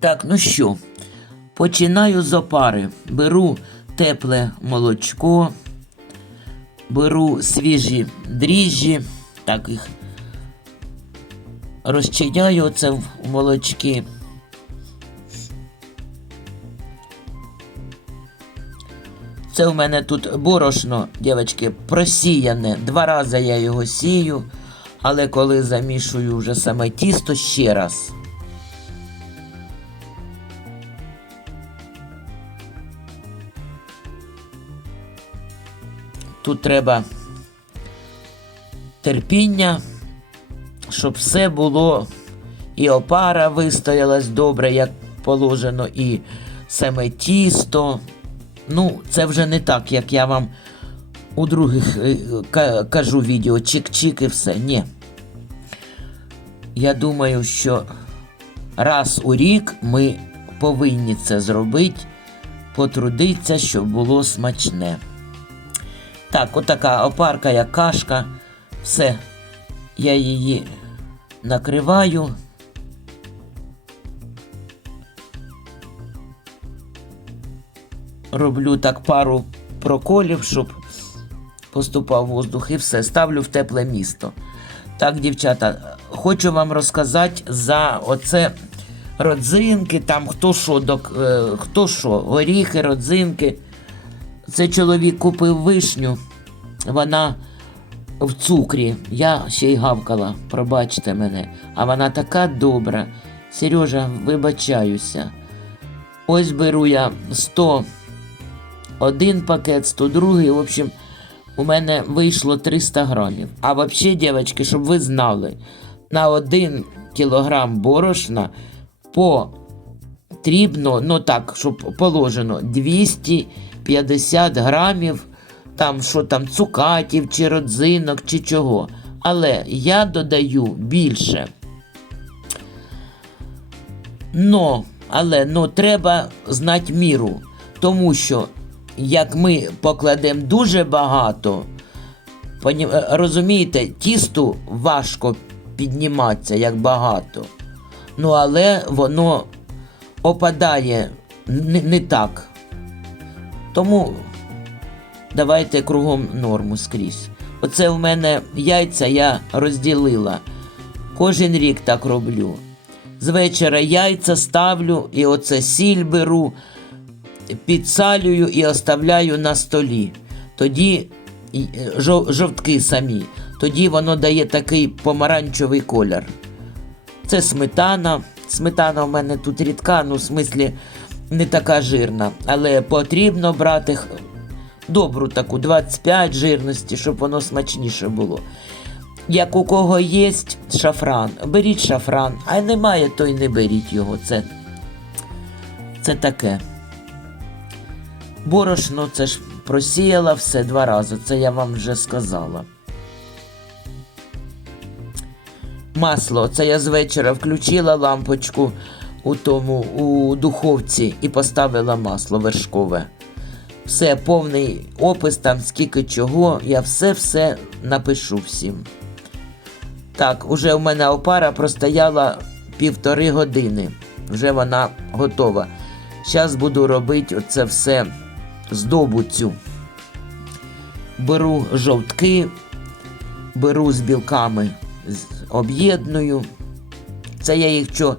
Так, ну що, починаю з опари. Беру тепле молочко, беру свіжі дріжджі, так їх розчиняю оце в молочки. Це у мене тут борошно, дівчатки, просіяне. Два рази я його сію, але коли замішую вже саме тісто ще раз. Тут треба терпіння, щоб все було і опара вистоялась добре, як положено, і саме тісто. Ну, це вже не так, як я вам у других е, кажу відео, чик-чик і все. Ні. Я думаю, що раз у рік ми повинні це зробити, потрудитися, щоб було смачне. Так, отака опарка, як кашка. Все. Я її накриваю. Роблю так пару проколів, щоб поступав воздух і все. Ставлю в тепле місто. Так, дівчата, хочу вам розказати за оце родзинки, там хто що, е, хто що, горіхи, родзинки. Це чоловік купив вишню, вона в цукрі. Я ще й гавкала, пробачте мене. А вона така добра. Сережа, вибачаюся. Ось беру я 100 один пакет, 102, в общем, у мене вийшло 300 грамів. А взагалі, дівчатки, щоб ви знали, на 1 кілограм борошна потрібно, ну так, щоб положено 250 грамів, там що там, цукатів, чи родзинок, чи чого. Але я додаю більше. Но, але ну, треба знати міру, тому що як ми покладемо дуже багато, е, розумієте, тісту важко підніматися, як багато. Ну, але воно опадає не, не так. Тому давайте кругом норму скрізь. Оце в мене яйця я розділила. Кожен рік так роблю. З вечора яйця ставлю і оце сіль беру, підсалюю і оставляю на столі. Тоді е, жов- жовтки самі. Тоді воно дає такий помаранчевий колір. Це сметана. Сметана у мене тут рідка, ну, в смислі, не така жирна. Але потрібно брати добру таку 25 жирності, щоб воно смачніше було. Як у кого є шафран, беріть шафран, а немає, то й не беріть його. Це, це таке. Борошно це ж просіяла все два рази, це я вам вже сказала. Масло, це я з вечора включила лампочку у тому у духовці і поставила масло вершкове. Все, повний опис, там скільки чого, я все-все напишу всім. Так, уже в мене опара простояла півтори години. Вже вона готова. Зараз буду робити оце все здобу цю. Беру жовтки, беру з білками, об'єдную. Це я їх що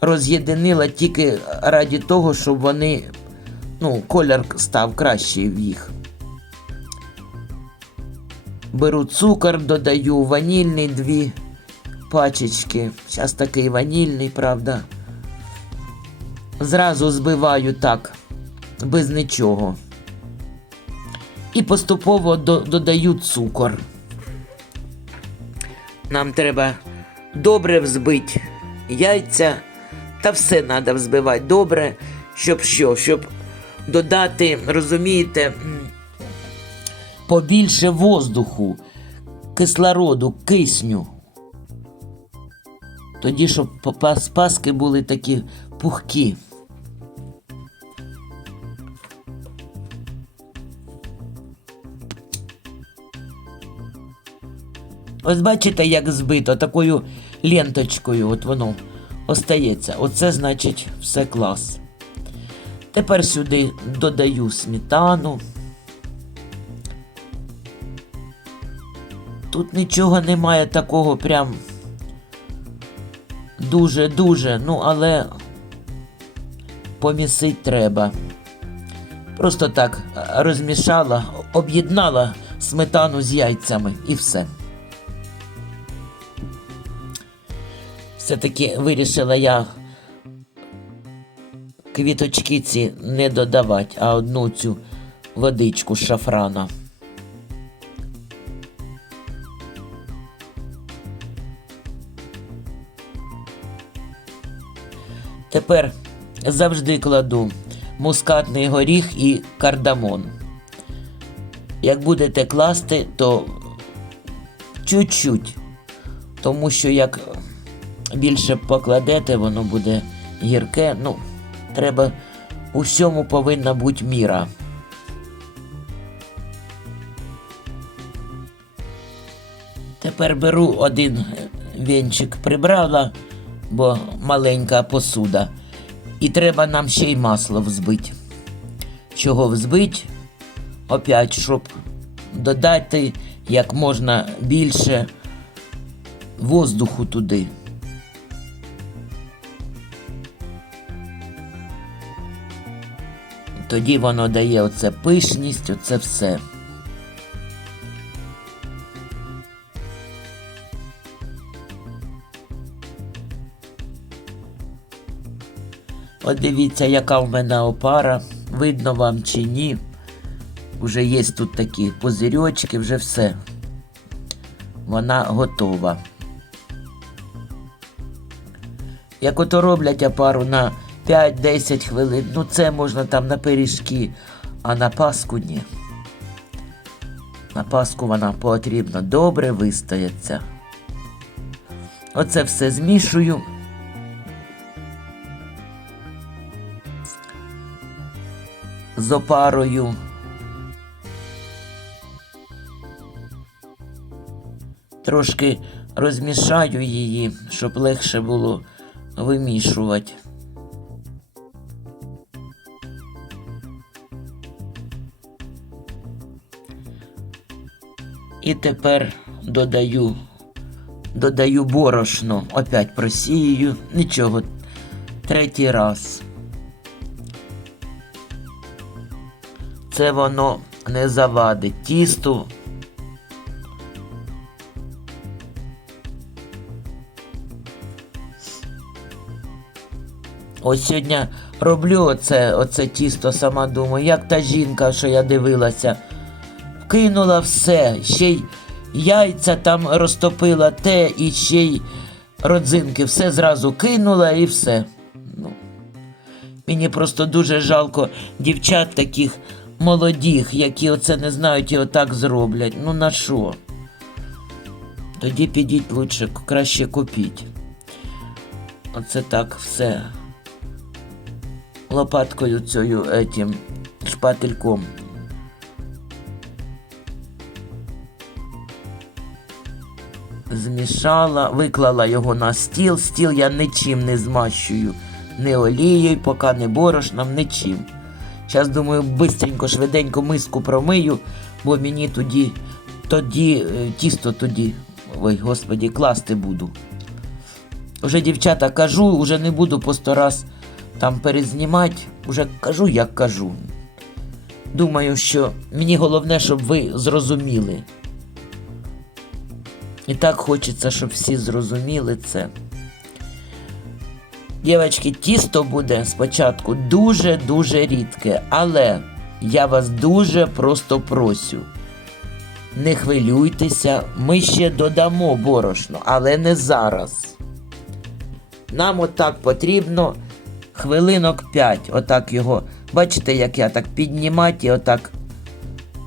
роз'єдинила тільки раді того, щоб вони, ну, колір став кращий в їх. Беру цукор, додаю ванільний дві пачечки. Зараз такий ванільний, правда. Зразу збиваю так, без нічого. І поступово до- додаю цукор. Нам треба добре взбити яйця, та все треба взбивати добре, щоб що? Щоб додати, розумієте, побільше воздуху, кислороду, кисню. Тоді, щоб паски були такі пухкі. Ось бачите, як збито такою ленточкою, от воно остається. Оце значить все клас. Тепер сюди додаю сметану. Тут нічого немає такого прям дуже-дуже, ну але помісить треба. Просто так розмішала, об'єднала сметану з яйцями і все. Все-таки вирішила я квіточки ці не додавати, а одну цю водичку з шафрана. Тепер завжди кладу мускатний горіх і кардамон. Як будете класти, то чуть-чуть, тому що як більше покладете, воно буде гірке. Ну, треба у всьому повинна бути міра. Тепер беру один вінчик прибрала, бо маленька посуда. І треба нам ще й масло взбити. Чого взбити? Опять, щоб додати як можна більше воздуху туди. Тоді воно дає оце пишність, оце все. От дивіться, яка в мене опара. Видно вам чи ні. Уже є тут такі пузирьочки, вже все. Вона готова. Як ото роблять опару на 5-10 хвилин, ну це можна там на пиріжки, а на паску ні. На паску вона потрібно добре вистояться. Оце все змішую. з опарою. Трошки розмішаю її, щоб легше було вимішувати. І тепер додаю, додаю борошно, опять просію, нічого, третій раз. це воно не завадить тісту. Ось сьогодні роблю оце, оце тісто, сама думаю, як та жінка, що я дивилася, кинула все, ще й яйця там розтопила те і ще й родзинки, все зразу кинула і все. Ну, Мені просто дуже жалко дівчат таких молодіх, які оце не знають і отак зроблять. Ну на що? Тоді підіть лучше, краще купіть. Оце так все. Лопаткою цією етім, шпательком. Змішала, виклала його на стіл. Стіл я нічим не змащую, не олією, поки не борошном, нічим. Зараз, думаю, бистренько, швиденько миску промию, бо мені тоді тоді е, тісто тоді, ой, господі, класти буду. Вже дівчата кажу, вже не буду по сто раз там перезнімати, вже кажу, як кажу. Думаю, що мені головне, щоб ви зрозуміли. І так хочеться, щоб всі зрозуміли це. Дівчатки, тісто буде спочатку дуже-дуже рідке, але я вас дуже просто просю. Не хвилюйтеся, ми ще додамо борошно, але не зараз. Нам отак потрібно хвилинок 5. Отак його, бачите, як я так піднімати і отак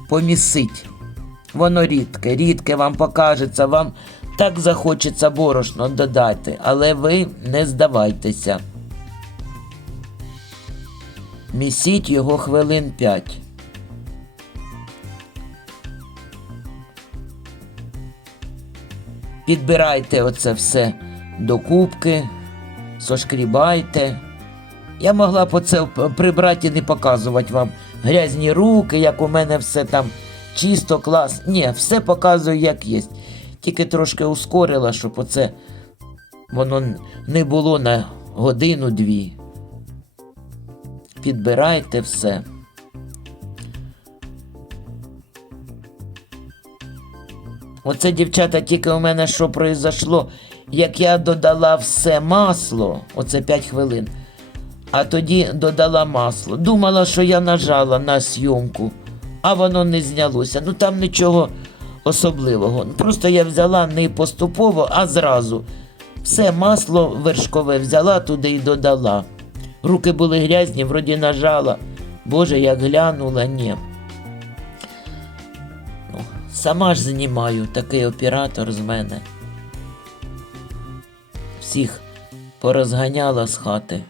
помісить. Воно рідке, рідке вам покажеться, вам так захочеться борошно додати, але ви не здавайтеся. Місіть його хвилин 5. Підбирайте оце все до кубки. сошкрібайте. Я могла б оце прибрати і не показувати вам грязні руки, як у мене все там чисто, клас. Ні, все показую, як є. Тільки трошки ускорила, щоб оце воно не було на годину-дві. Підбирайте все. Оце, дівчата, тільки у мене що произошло, як я додала все масло, оце 5 хвилин, а тоді додала масло. Думала, що я нажала на зйомку, а воно не знялося. Ну там нічого особливого. Просто я взяла не поступово, а зразу. Все масло вершкове взяла туди і додала. Руки були грязні, вроді нажала. Боже, як глянула, ні. Ну, сама ж знімаю, такий оператор з мене. Всіх порозганяла з хати.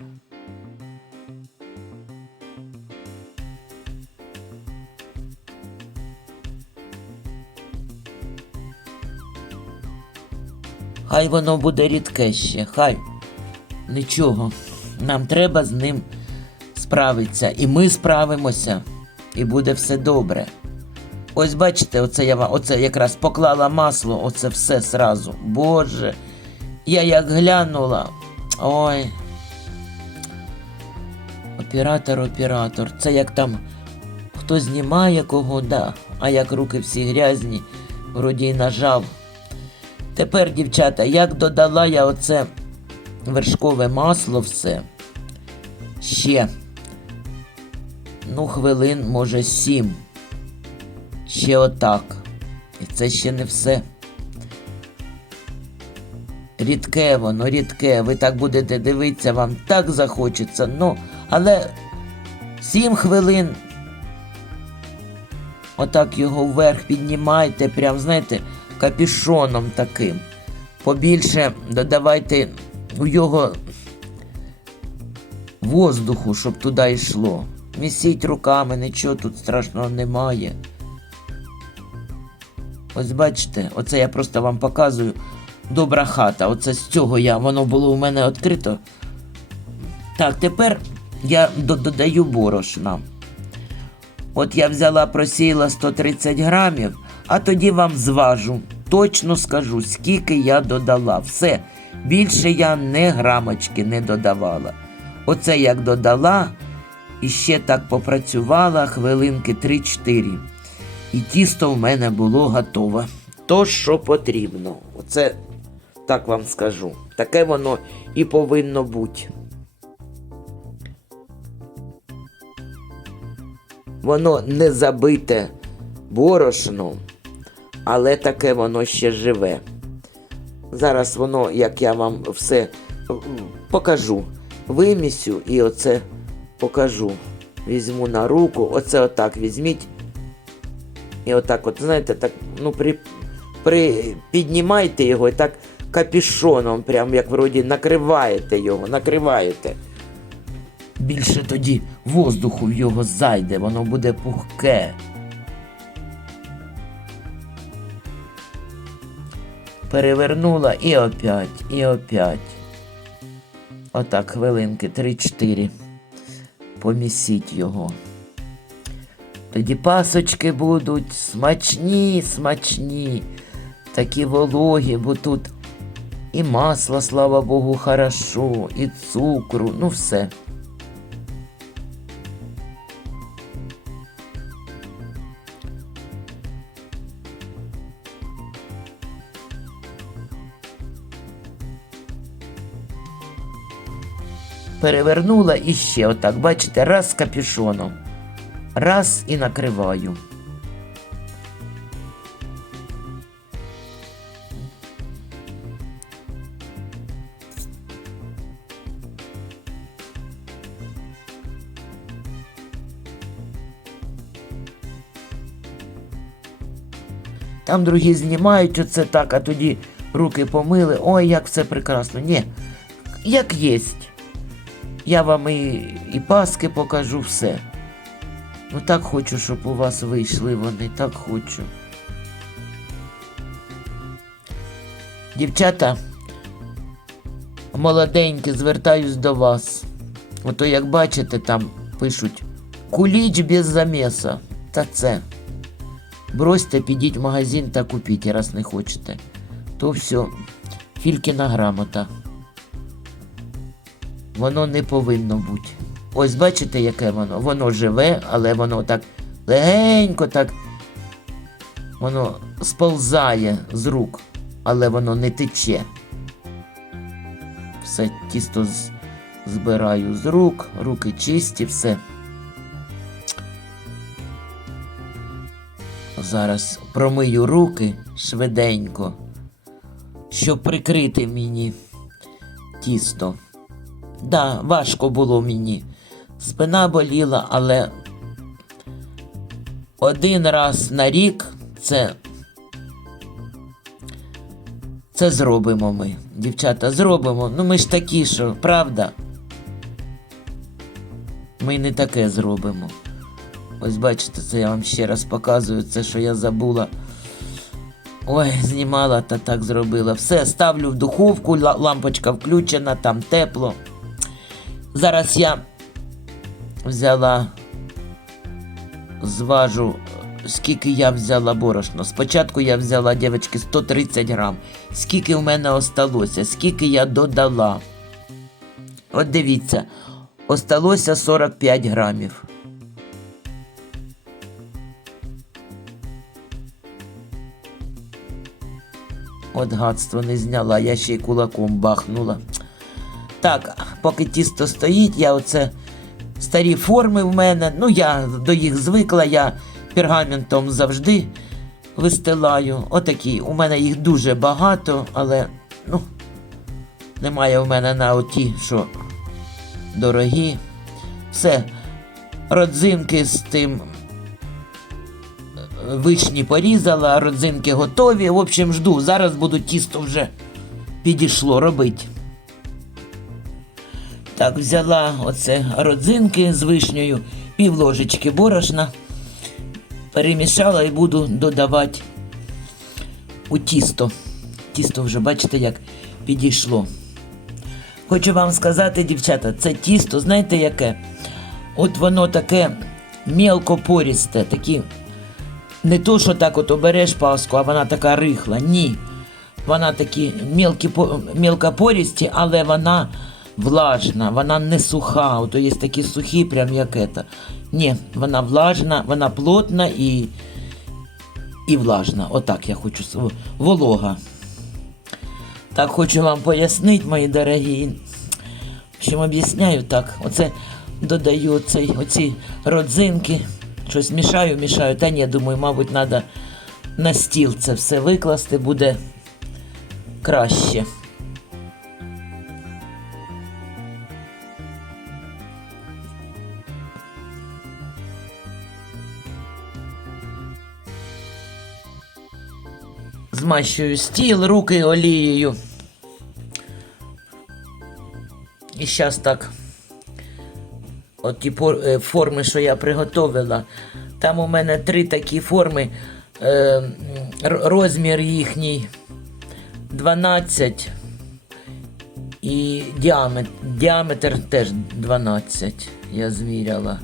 Хай воно буде рідке ще, хай. Нічого. Нам треба з ним справитися. І ми справимося, і буде все добре. Ось бачите, оце я оце якраз поклала масло, оце все сразу. Боже, я як глянула. Ой. Оператор, оператор. Це як там хто знімає кого, да. А як руки всі грязні, вроді й нажав. Тепер, дівчата, як додала я оце вершкове масло все. Ще. Ну, хвилин, може, сім. Ще отак. І це ще не все. Рідке воно, рідке. Ви так будете дивитися, вам так захочеться. Ну, але сім хвилин. Отак його вверх піднімайте, прям, знаєте, капішоном таким. Побільше додавайте у його воздуху, щоб туди йшло. Місіть руками, нічого тут страшного немає. Ось бачите, оце я просто вам показую. Добра хата. Оце з цього я, воно було у мене відкрито. Так, тепер я додаю борошна. От я взяла, просіяла 130 грамів, а тоді вам зважу. Точно скажу, скільки я додала. Все. Більше я не грамочки не додавала. Оце як додала і ще так попрацювала хвилинки 3-4. І тісто в мене було готове. То, що потрібно. Оце так вам скажу. Таке воно і повинно бути. Воно не забите борошном, але таке воно ще живе. Зараз воно, як я вам все покажу, вимісю і оце покажу. Візьму на руку, оце отак візьміть. І отак, от, знаєте, так, ну, при, при, піднімайте його і так капішоном, прям як вроді накриваєте його, накриваєте. Більше тоді воздуху в його зайде, воно буде пухке. Перевернула і опять, і опять. Отак, хвилинки 3-4. Помісіть його. Тоді пасочки будуть смачні, смачні, такі вологі, бо тут і масла, слава Богу, хорошо, і цукру, ну все. Перевернула і ще отак, бачите, раз з капюшоном. Раз і накриваю. Там другі знімають оце так, а тоді руки помили. Ой, як все прекрасно. Ні, як єсть. Я вам і, і паски покажу все. Ну так хочу, щоб у вас вийшли вони, так хочу. Дівчата, молоденькі, звертаюсь до вас. Ото як бачите, там пишуть куліч без замеса. Та це. Бросьте, підіть в магазин та купіть, раз не хочете. То все, Фількіна грамота. Воно не повинно бути. Ось бачите, яке воно? Воно живе, але воно так легенько так. Воно сползає з рук, але воно не тече. Все тісто з- збираю з рук, руки чисті, все. Зараз промию руки швиденько, щоб прикрити мені тісто. Да, важко було мені. Спина боліла, але один раз на рік це. Це зробимо ми. Дівчата, зробимо. Ну ми ж такі, що, правда? Ми не таке зробимо. Ось бачите, це я вам ще раз показую, це що я забула. Ой, знімала та так зробила. Все, ставлю в духовку, ла- лампочка включена, там тепло. Зараз я взяла, зважу, скільки я взяла борошно. Спочатку я взяла, дівчатки, 130 грам. Скільки в мене осталося, скільки я додала. От дивіться, осталося 45 грамів. От гадство не зняла, я ще й кулаком бахнула. Так, поки тісто стоїть, я оце старі форми в мене. Ну, я до їх звикла, я пергаментом завжди вистилаю. Отакі. У мене їх дуже багато, але ну, немає в мене на оті, що дорогі. Все, родзинки з тим е, вишні порізала, родзинки готові. В общем, жду. Зараз буду тісто вже підійшло робити. Так, взяла оце родзинки з вишнею, пів ложечки борошна, перемішала і буду додавати у тісто. Тісто вже, бачите, як підійшло. Хочу вам сказати, дівчата, це тісто, знаєте яке? От воно таке мелко порісте, такі. Не то, що так от обереш паску, а вона така рихла. Ні. Вона такі мілкі, по- мілкопорісті, але вона влажна, вона не суха. Ото є такі сухі, прям як ета. Ні, вона влажна, вона плотна і, і влажна. Отак я хочу волога. Так хочу вам пояснити, мої дорогі. Чим об'ясняю так. Оце додаю оцей, оці родзинки. Щось мішаю, мішаю. Та ні, думаю, мабуть, треба на стіл це все викласти, буде краще. Змащую стіл, руки олією. І зараз так. От ті е, форми, що я приготовила. Там у мене три такі форми. Е, розмір їхній 12 і діаметр, діаметр теж 12. Я зміряла.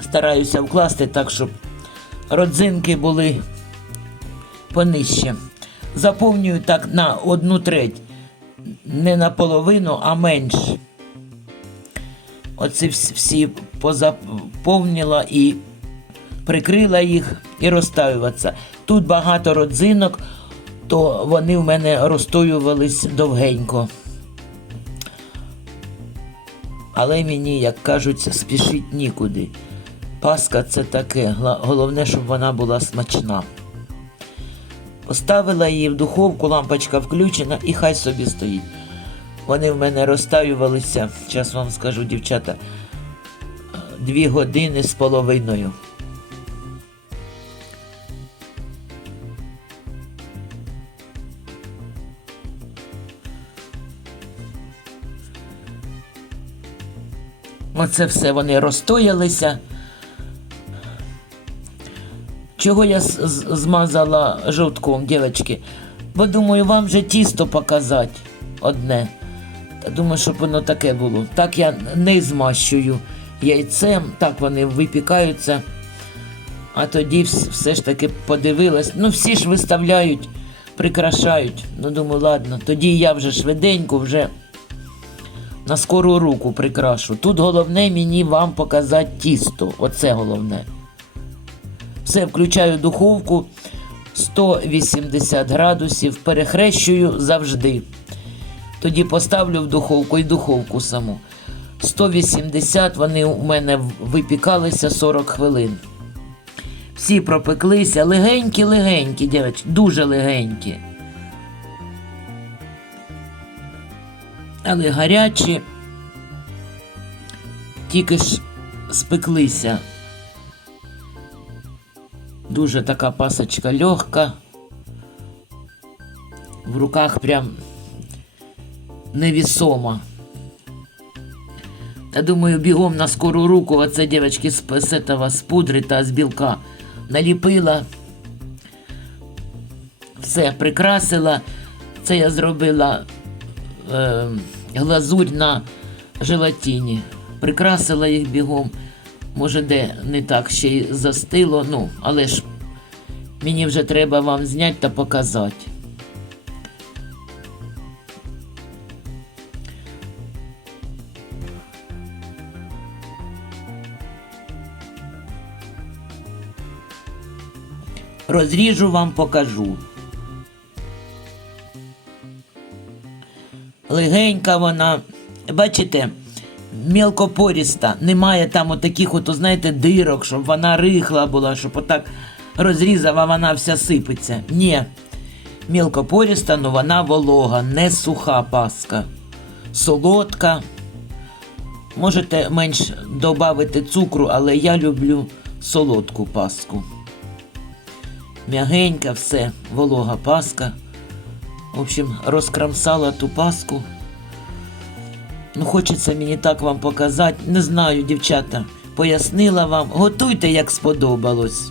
Стараюся вкласти так, щоб родзинки були понижче. Заповнюю так на одну треть. Не наполовину, а менше. Оці всі позаповнила і прикрила їх і розтаюватися. Тут багато родзинок, то вони в мене розстоювались довгенько. Але мені, як кажуть, спішить нікуди. Пасха це таке, головне, щоб вона була смачна. Поставила її в духовку, лампочка включена і хай собі стоїть. Вони в мене розтаювалися, зараз вам скажу, дівчата, дві години з половиною. Оце все вони розстоялися. Чого я змазала жовтком, дівчатки? Бо думаю, вам же тісто показати одне. Та думаю, щоб воно таке було. Так я не змащую яйцем, так вони випікаються. А тоді все ж таки подивилась. Ну, всі ж виставляють, прикрашають. Ну, думаю, ладно, тоді я вже швиденько, вже на скору руку прикрашу. Тут головне мені вам показати тісто. Оце головне. Все, включаю духовку 180 градусів, перехрещую завжди. Тоді поставлю в духовку і духовку саму. 180 вони у мене випікалися 40 хвилин. Всі пропеклися, легенькі-легенькі, дівчатки, дуже легенькі. Але гарячі, тільки ж спеклися. Дуже така пасочка легка. В руках прям невісома. Та думаю, бігом на скору руку оце дівчатки з этого, з пудри та з білка наліпила. Все, прикрасила. Це я зробила е, глазурь на желатині. Прикрасила їх бігом. Може, де не так ще й застило, ну, але ж мені вже треба вам зняти та показати. Розріжу вам покажу. Легенька вона, бачите, мілкопоріста. Немає там отаких, от, знаєте, дирок, щоб вона рихла була, щоб отак розрізав, а вона вся сипеться. Ні. Мілкопоріста, але вона волога, не суха паска. Солодка. Можете менш додати цукру, але я люблю солодку паску. М'ягенька все, волога паска. В общем, розкрамсала ту паску. Ну, хочеться мені так вам показати. Не знаю, дівчата. Пояснила вам. Готуйте, як сподобалось.